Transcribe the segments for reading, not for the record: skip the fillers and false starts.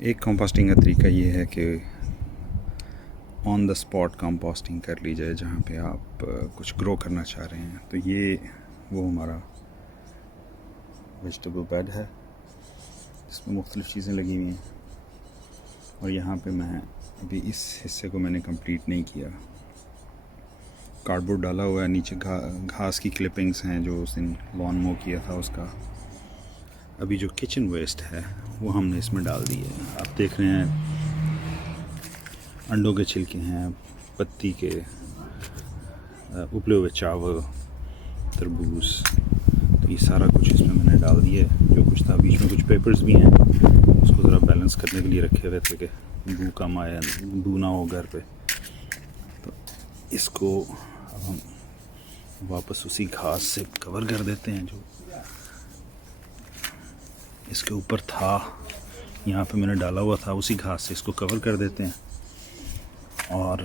एक कंपोस्टिंग का तरीका ये है कि ऑन द स्पॉट कंपोस्टिंग कर ली जाए जहाँ पे आप कुछ ग्रो करना चाह रहे हैं। तो ये वो हमारा वेजिटेबल बेड है जिसमें मुख्तलिफ़ चीज़ें लगी हुई हैं। और यहाँ पे मैं अभी इस हिस्से को मैंने कंप्लीट नहीं किया, कार्डबोर्ड डाला हुआ है, नीचे घास की क्लिपिंग्स हैं जो उस दिन लॉन मो किया था उसका। अभी जो किचन वेस्ट है वो हमने इसमें डाल दी है। आप देख रहे हैं अंडों के छिलके हैं, पत्ती के उबले हुए चावल, तरबूज, तो ये सारा कुछ इसमें मैंने डाल दिया है। जो कुछ था बीच में कुछ पेपर्स भी हैं, उसको ज़रा बैलेंस करने के लिए रखे हुए थे कि बू कम आया, बू ना हो घर पे। तो इसको अब हम वापस उसी घास से कवर कर देते हैं जो इसके ऊपर था, यहाँ पे मैंने डाला हुआ था, उसी घास से इसको कवर कर देते हैं और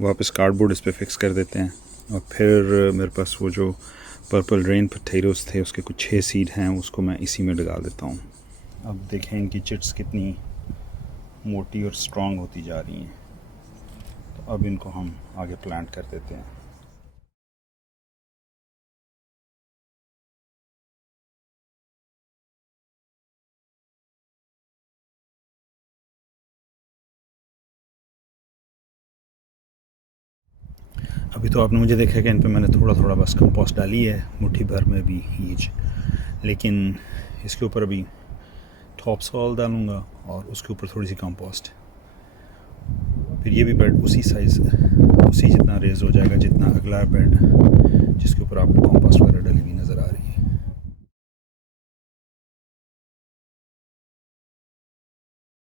वापस कार्डबोर्ड इस पर फिक्स कर देते हैं। और फिर मेरे पास वो जो पर्पल रेन पोटैटोज़ थे उसके कुछ 6 सीड हैं, उसको मैं इसी में लगा देता हूँ। अब देखें इनकी चिट्स कितनी मोटी और स्ट्रॉन्ग होती जा रही हैं। तो अब इनको हम आगे प्लांट कर देते हैं। अभी तो आपने मुझे देखा कि इन पे मैंने थोड़ा थोड़ा बस कंपोस्ट डाली है, मुट्ठी भर में भी ईच, लेकिन इसके ऊपर अभी टॉप सॉइल डालूँगा और उसके ऊपर थोड़ी सी कंपोस्ट। फिर ये भी बेड उसी साइज़, उसी जितना रेज़ हो जाएगा जितना अगला बेड जिसके ऊपर आपको कंपोस्ट वगैरह डली हुई